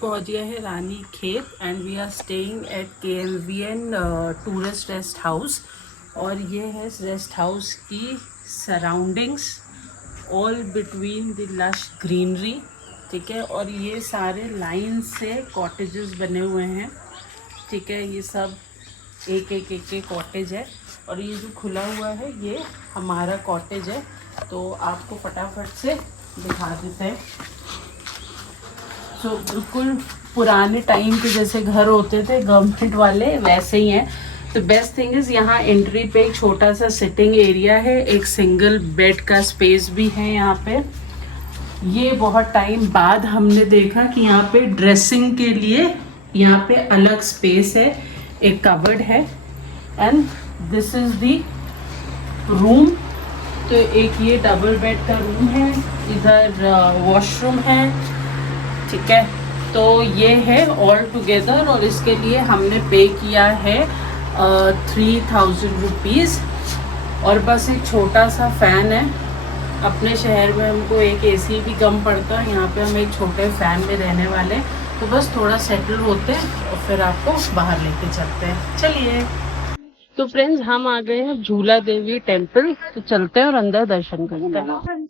पहुंच गए हैं Ranikhet and we are staying at KLVN tourist rest house. और ये है रेस्ट हाउस की surroundings, all between the lush greenery. ठीक है, और ये सारे लाइन से कॉटेजेस बने हुए हैं। ठीक है, ये सब एक कॉटेज है और ये जो खुला हुआ है ये हमारा कॉटेज है। तो आपको फटाफट से दिखा देते हैं। तो बिल्कुल पुराने टाइम के जैसे घर होते थे गवर्नमेंट वाले, वैसे ही हैं। तो बेस्ट थिंग इज़ यहाँ एंट्री पे एक छोटा सा सिटिंग एरिया है, एक सिंगल बेड का स्पेस भी है यहाँ पे। ये बहुत टाइम बाद हमने देखा कि यहाँ पे ड्रेसिंग के लिए यहाँ पे अलग स्पेस है, एक कबर्ड है। And this is the room. तो एक ये डबल बेड का रूम है, इधर वॉशरूम है। ठीक है, तो ये है ऑल टुगेदर और इसके लिए हमने पे किया है 3000 रुपीज़। और बस एक छोटा सा फ़ैन है। अपने शहर में हमको एक AC भी कम पड़ता है, यहाँ पे हम एक छोटे फ़ैन में रहने वाले। तो बस थोड़ा सेटल होते हैं और फिर आपको बाहर लेके चलते हैं। चलिए। तो फ्रेंड्स, हम आ गए हैं झूला देवी टेम्पल। तो चलते हैं और अंदर दर्शन करते हैं।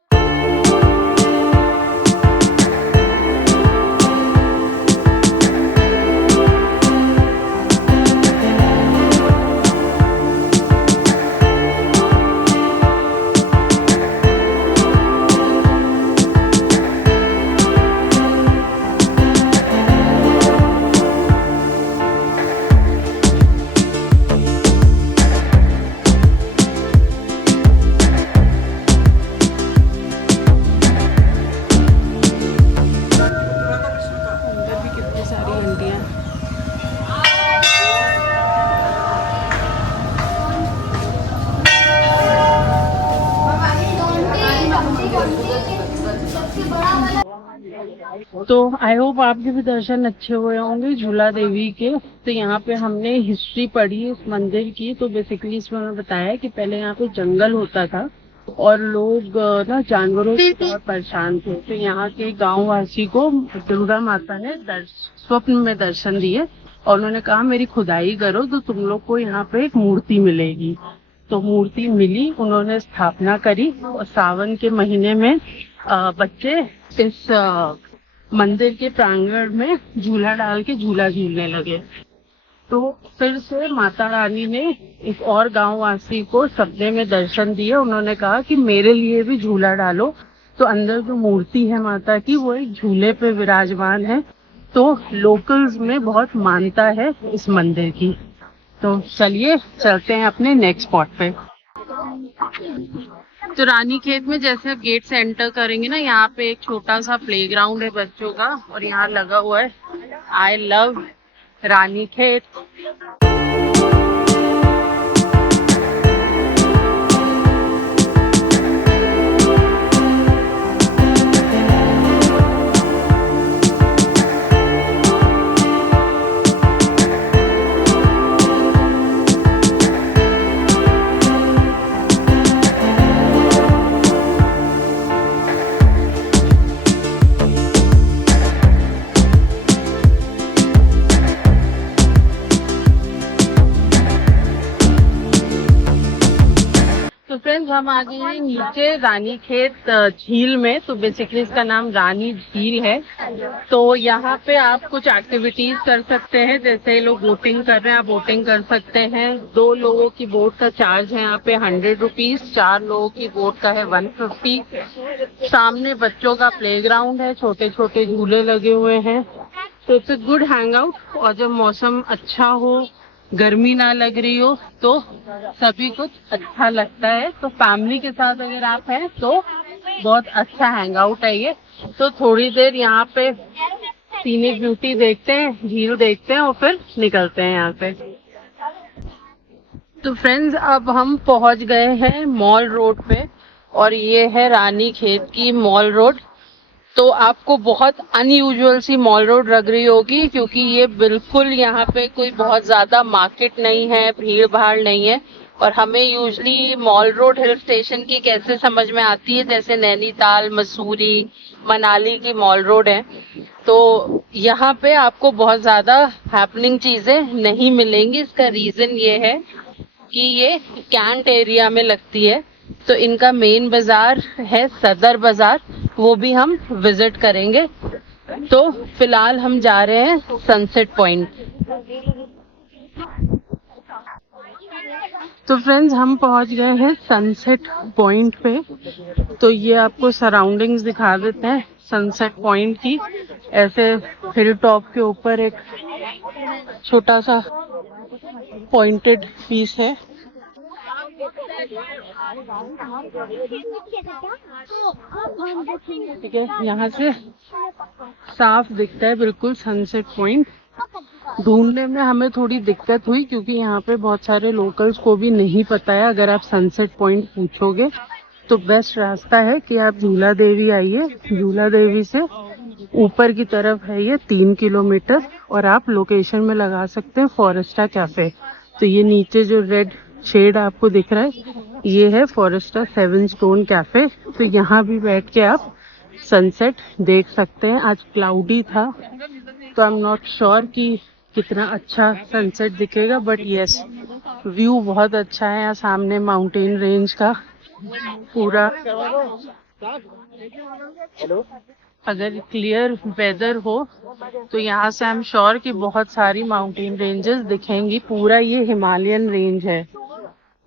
तो आई होप आपके भी दर्शन अच्छे हुए होंगे झूला देवी के। तो यहाँ पे हमने हिस्ट्री पढ़ी इस मंदिर की। तो बेसिकली इसमें हमें बताया कि पहले यहाँ पे जंगल होता था और लोग ना जानवरों से बहुत परेशान थे। तो यहाँ के गाँव वासी को दुर्गा माता ने स्वप्न में दर्शन दिए और उन्होंने कहा मेरी खुदाई करो तो तुम लोग को यहाँ पे एक मूर्ति मिलेगी। तो मूर्ति मिली, उन्होंने स्थापना करी और सावन के महीने में बच्चे इस मंदिर के प्रांगण में झूला डाल के झूला झूलने लगे। तो फिर से माता रानी ने एक और गांववासी को सपने में दर्शन दिए। उन्होंने कहा कि मेरे लिए भी झूला डालो। तो अंदर जो मूर्ति है माता की वो एक झूले पे विराजमान है। तो लोकल्स में बहुत मान्यता है इस मंदिर की। तो चलिए चलते हैं अपने नेक्स्ट स्पॉट पे। तो रानी खेत में जैसे आप गेट से एंटर करेंगे ना, यहाँ पे एक छोटा सा प्लेग्राउंड है बच्चों का और यहाँ लगा हुआ है आई लव रानी खेत। तो फ्रेंड्स, हम आ गए हैं नीचे रानी खेत झील में। तो बेसिकली इसका नाम रानी झील है। तो यहाँ पे आप कुछ एक्टिविटीज कर सकते हैं, जैसे लोग बोटिंग कर रहे हैं, आप बोटिंग कर सकते हैं। 2 लोगों की बोट का चार्ज है यहाँ पे 100 रुपीज, 4 लोगों की बोट का है 150। सामने बच्चों का प्लेग्राउंड है, छोटे छोटे झूले लगे हुए हैं। तो it's a good hang out. और जब मौसम अच्छा हो, गर्मी ना लग रही हो, तो सभी कुछ अच्छा लगता है। तो फैमिली के साथ अगर आप हैं तो बहुत अच्छा हैंग आउट है ये। तो थोड़ी देर यहाँ पे सीनिक ब्यूटी देखते हैं, झील देखते हैं और फिर निकलते हैं यहाँ पे। तो फ्रेंड्स, अब हम पहुंच गए हैं मॉल रोड पे और ये है रानी खेत की मॉल रोड। तो आपको बहुत अनयूजुअल सी मॉल रोड लग रही होगी क्योंकि ये बिल्कुल यहाँ पे कोई बहुत ज्यादा मार्केट नहीं है, भीड़ भाड़ नहीं है। और हमें usually mall road hill station की कैसे समझ में आती है, जैसे नैनीताल, मसूरी, मनाली की मॉल रोड है, तो यहाँ पे आपको बहुत ज्यादा हैपनिंग चीजें नहीं मिलेंगी। इसका रीजन ये है कि ये कैंट एरिया में लगती है, तो इनका मेन बाजार है सदर बाजार, वो भी हम विजिट करेंगे। तो फिलहाल हम जा रहे हैं सनसेट पॉइंट। तो फ्रेंड्स, हम पहुंच गए हैं सनसेट पॉइंट पे। तो ये आपको सराउंडिंग्स दिखा देते हैं सनसेट पॉइंट की। ऐसे हिल टॉप के ऊपर एक छोटा सा पॉइंटेड पीस है। ठीक है, यहाँ से साफ दिखता है बिल्कुल सनसेट पॉइंट। ढूंढने में हमें थोड़ी दिक्कत हुई क्योंकि यहाँ पे बहुत सारे लोकल्स को भी नहीं पता है। अगर आप सनसेट पॉइंट पूछोगे तो बेस्ट रास्ता है कि आप झूला देवी आइए। झूला देवी से ऊपर की तरफ है ये 3 किलोमीटर, और आप लोकेशन में लगा सकते हैं फॉरेस्टा कैफे। तो ये नीचे जो रेड शेड आपको दिख रहा है, ये है फॉरेस्टा 7 स्टोन कैफे। तो यहाँ भी बैठ के आप सनसेट देख सकते हैं। आज क्लाउडी था तो आई एम नॉट श्योर कि कितना अच्छा सनसेट दिखेगा, बट यस, व्यू बहुत अच्छा है। यहाँ सामने माउंटेन रेंज का पूरा, अगर क्लियर वेदर हो तो यहाँ से आई एम श्योर कि बहुत सारी माउंटेन रेंजेस दिखेंगी। पूरा ये हिमालयन रेंज है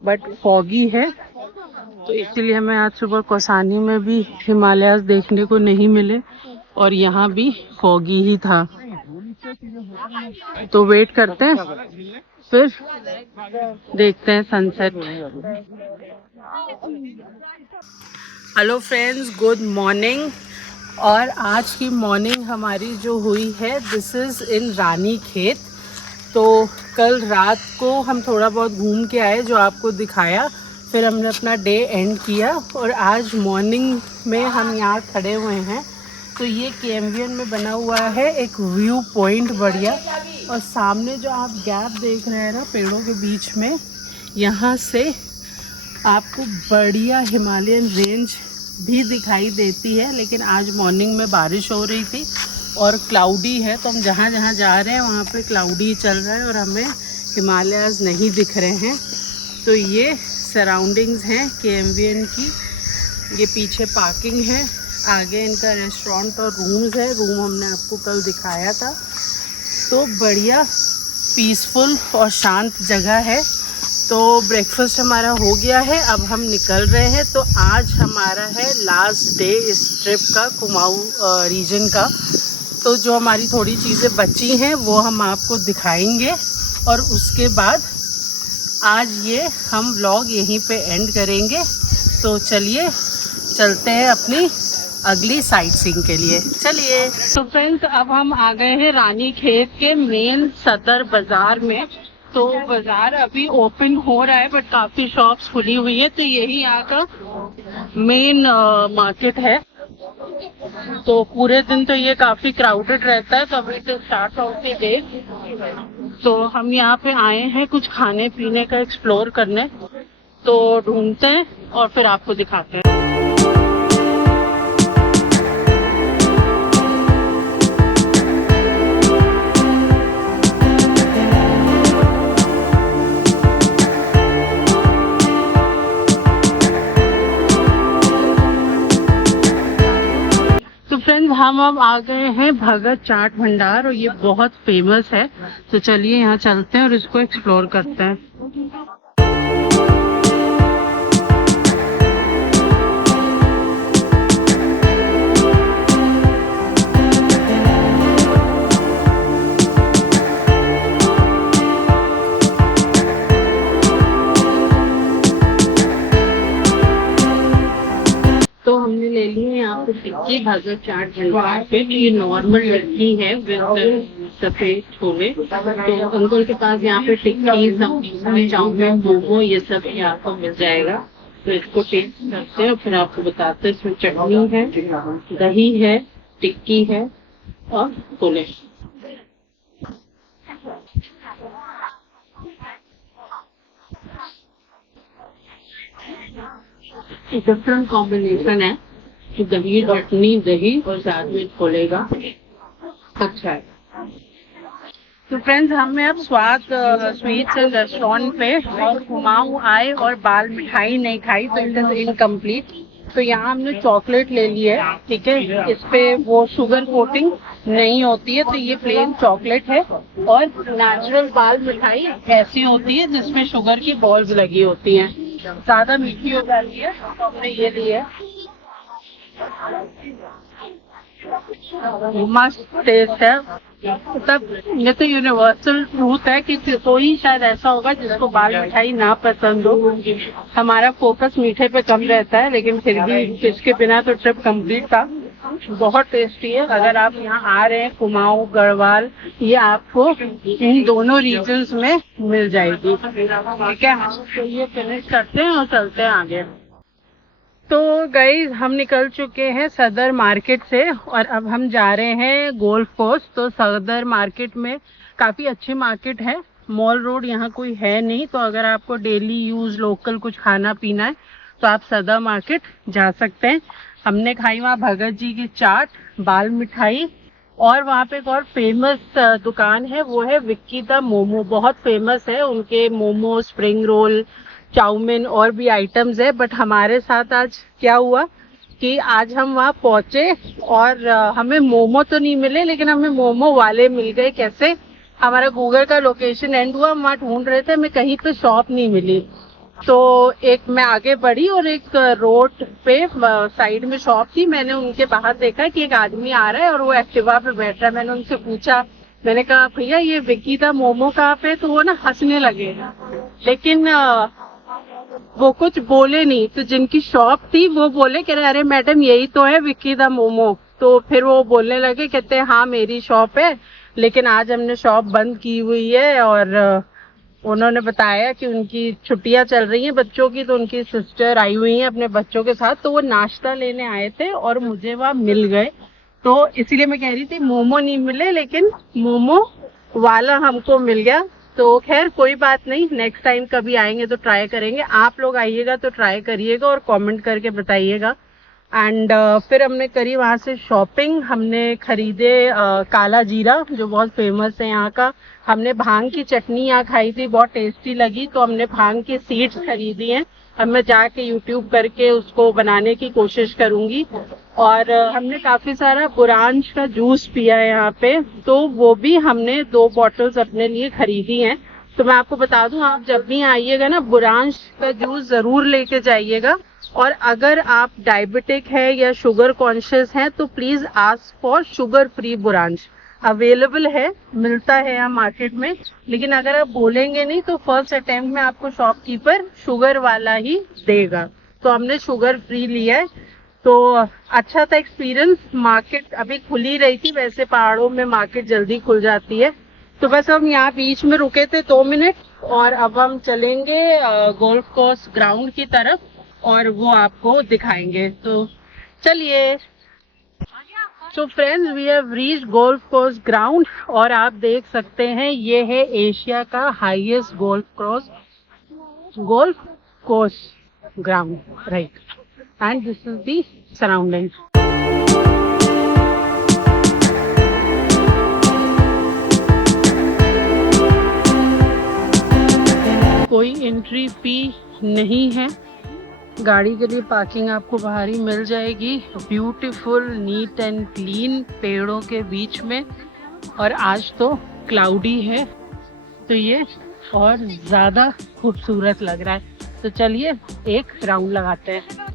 बट फॉगी है, तो इसीलिए हमें आज सुबह कौसानी में भी हिमालयास देखने को नहीं मिले और यहाँ भी फॉगी ही था। तो वेट करते हैं, फिर देखते हैं sunset. Hello friends, good morning. और आज की मॉर्निंग हमारी जो हुई है, दिस इज़ इन रानीखेत। तो कल रात को हम थोड़ा बहुत घूम के आए, जो आपको दिखाया। फिर हमने अपना डे एंड किया और आज मॉर्निंग में हम यहाँ खड़े हुए हैं। तो ये केएमवीएन में बना हुआ है एक व्यू पॉइंट बढ़िया, और सामने जो आप गैप देख रहे हैं ना पेड़ों के बीच में, यहाँ से आपको बढ़िया हिमालयन रेंज भी दिखाई देती है। लेकिन आज मॉर्निंग में बारिश हो रही थी और क्लाउडी है, तो हम जहाँ जहाँ जा रहे हैं वहाँ पे क्लाउडी चल रहा है और हमें हिमालयाज नहीं दिख रहे हैं। तो ये सराउंडिंग्स हैं केएमवीएन की। ये पीछे पार्किंग है, आगे इनका रेस्टोरेंट और रूम्स है। रूम हमने आपको कल दिखाया था। तो बढ़िया पीसफुल और शांत जगह है। तो ब्रेकफास्ट हमारा हो गया है, अब हम निकल रहे हैं। तो आज हमारा है लास्ट डे इस ट्रिप का, कुमाऊं रीजन का। तो जो हमारी थोड़ी चीज़ें बची हैं वो हम आपको दिखाएंगे, और उसके बाद आज ये हम व्लॉग यहीं पे एंड करेंगे। तो चलिए चलते हैं अपनी अगली साइट सीइंग के लिए। चलिए। तो फ्रेंड्स, अब हम आ गए हैं रानीखेत के मेन सदर बाजार में। तो बाजार अभी ओपन हो रहा है बट काफी शॉप्स खुली हुई है। तो यही यहाँ का मेन मार्केट है। तो पूरे दिन तो ये काफी क्राउडेड रहता है। तो अभी तो स्टार्ट ऑफ द डे, तो हम यहाँ पे आए हैं कुछ खाने पीने का एक्सप्लोर करने। तो ढूंढते हैं और फिर आपको दिखाते हैं। तो फ्रेंड्स, हम अब आ गए हैं भगत चाट भंडार, और ये बहुत फेमस है। तो चलिए यहाँ चलते हैं और इसको एक्सप्लोर करते हैं। तो हमने ले ली है यहाँ पे टिक्की भगत चाट भंडार पे। ये नॉर्मल टिक्की है विद सफेद छोले। तो अंकल के पास यहाँ पे टिक्की, समोसा, चाउमीन, मोमो, ये सब ही आपको मिल जाएगा। तो इसको टेस्ट करते हैं और फिर आपको बताते हैं। इसमें चटनी है, दही है, टिक्की है और छोले। डिफरेंट कॉम्बिनेशन है, दही चटनी दही और साथ में खोलेगा, अच्छा है। तो फ्रेंड्स, हमें अब स्वाद स्वीट्स रेस्टोरेंट पे और कुमाऊं आए और बाल मिठाई नहीं खाई तो इट इज इनकम्प्लीट। तो यहाँ हमने चॉकलेट ले लिया है, ठीक है, इस पे वो शुगर कोटिंग नहीं होती है, तो ये प्लेन चॉकलेट है। और नेचुरल बाल मिठाई ऐसी होती है जिसमें शुगर की बॉल्स लगी होती हैं, ज्यादा मीठी हो जाती है, तो हमने ये लिया है। मस्त टेस्ट है, मतलब ये तो यूनिवर्सल ट्रूथ है कि कोई शायद ऐसा होगा जिसको बाल मिठाई ना पसंद हो। हमारा फोकस मीठे पे कम रहता है, लेकिन फिर भी इसके बिना तो ट्रिप कंप्लीट था। बहुत टेस्टी है। अगर आप यहाँ आ रहे हैं कुमाऊं गढ़वाल, ये आपको इन दोनों रीजन्स में मिल जाएगी, ठीक है। तो ये फिनिश करते हैं और चलते हैं आगे। तो गाइस, हम निकल चुके हैं सदर मार्केट से और अब हम जा रहे हैं गोल्फ कोर्स। तो सदर मार्केट में काफ़ी अच्छी मार्केट है, मॉल रोड यहाँ कोई है नहीं, तो अगर आपको डेली यूज लोकल कुछ खाना पीना है तो आप सदर मार्केट जा सकते हैं। हमने खाई वहाँ भगत जी की चाट, बाल मिठाई, और वहाँ पे एक और फेमस दुकान है, वो है विक्की द मोमो। बहुत फेमस है उनके मोमो, स्प्रिंग रोल, चाउमीन और भी आइटम्स है। बट हमारे साथ आज क्या हुआ कि आज हम वहाँ पहुँचे और हमें मोमो तो नहीं मिले, लेकिन हमें मोमो वाले मिल गए। कैसे? हमारा गूगल का लोकेशन एंड हुआ, हम वहाँ ढूंढ रहे थे, हमें कहीं पे शॉप नहीं मिली। तो एक मैं आगे बढ़ी और एक रोड पे साइड में शॉप थी, मैंने उनके बाहर देखा कि एक आदमी आ रहा है और वो एक्टिवा पे बैठ रहा है। मैंने उनसे पूछा, मैंने कहा भैया ये विक्की दा मोमो कहाँ पे? तो वो ना हंसने लगे, लेकिन वो कुछ बोले नहीं। तो जिनकी शॉप थी वो बोले, कह रहे अरे मैडम यही तो है विक्की दा मोमो। तो फिर वो बोलने लगे, कहते हाँ मेरी शॉप है, लेकिन आज हमने शॉप बंद की हुई है। और उन्होंने बताया कि उनकी छुट्टियां चल रही हैं बच्चों की, तो उनकी सिस्टर आई हुई हैं अपने बच्चों के साथ, तो वो नाश्ता लेने आए थे और मुझे वहाँ मिल गए। तो इसीलिए मैं कह रही थी मोमो नहीं मिले, लेकिन मोमो वाला हमको मिल गया। तो खैर कोई बात नहीं, नेक्स्ट टाइम कभी आएंगे तो ट्राई करेंगे। आप लोग आइएगा तो ट्राई करिएगा और कमेंट करके बताइएगा। एंड फिर हमने करी वहाँ से शॉपिंग। हमने खरीदे काला जीरा, जो बहुत फेमस है यहाँ का। हमने भांग की चटनी यहाँ खाई थी, बहुत टेस्टी लगी, तो हमने भांग की सीड्स खरीदी हैं। अब मैं जाके यूट्यूब करके उसको बनाने की कोशिश करूंगी। और हमने काफी सारा बुरांश का जूस पिया है यहाँ पे, तो वो भी हमने 2 बॉटल्स अपने लिए खरीदी हैं। तो मैं आपको बता दूं, आप जब भी आइएगा ना, बुरांश का जूस जरूर लेके जाइएगा। और अगर आप डायबिटिक है या शुगर कॉन्शियस हैं तो please ask for sugar free बुरांश। अवेलेबल है, मिलता है यहाँ मार्केट में, लेकिन अगर आप बोलेंगे नहीं तो फर्स्ट अटेम्प्ट में आपको शॉपकीपर शुगर वाला ही देगा। तो हमने शुगर फ्री लिया है, तो अच्छा था एक्सपीरियंस। मार्केट अभी खुली रही थी, वैसे पहाड़ों में मार्केट जल्दी खुल जाती है। तो बस हम यहाँ बीच में रुके थे 2 मिनट, और अब हम चलेंगे गोल्फ कोर्स ग्राउंड की तरफ और वो आपको दिखाएंगे। तो चलिए। So friends, we have reached golf course ground, और आप देख सकते हैं ये है एशिया का highest golf course ground, right, and this is the surrounding. कोई एंट्री फी नहीं है, गाड़ी के लिए पार्किंग आपको बाहर ही मिल जाएगी। ब्यूटीफुल, नीट एंड क्लीन, पेड़ों के बीच में, और आज तो क्लाउडी है तो ये और ज़्यादा खूबसूरत लग रहा है। तो चलिए एक राउंड लगाते हैं।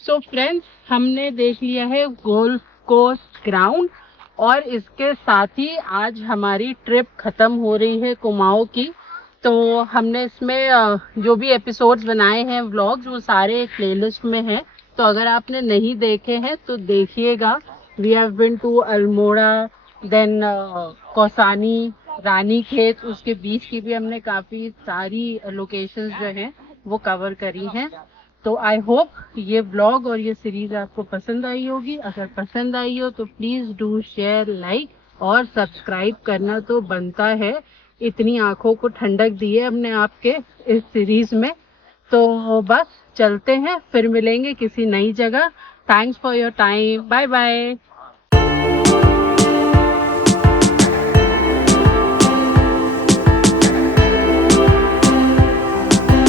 सो फ्रेंड्स, हमने देख लिया है गोल्फ कोर्स ग्राउंड, और इसके साथ ही आज हमारी ट्रिप ख़त्म हो रही है कुमाऊं की। तो हमने इसमें जो भी एपिसोड्स बनाए हैं व्लॉग्स, वो सारे एक प्लेलिस्ट में हैं, तो अगर आपने नहीं देखे हैं तो देखिएगा। We have been to Almora, then Kausani, Ranikhet, उसके बीच की भी हमने काफ़ी सारी लोकेशंस जो हैं वो कवर करी हैं। तो आई होप ये व्लॉग और ये सीरीज आपको पसंद आई होगी। अगर पसंद आई हो तो प्लीज़ डू शेयर, लाइक और सब्सक्राइब करना तो बनता है। इतनी आंखों को ठंडक दी है हमने आपके इस सीरीज में। तो बस चलते हैं, फिर मिलेंगे किसी नई जगह। Thanks for your time, bye bye.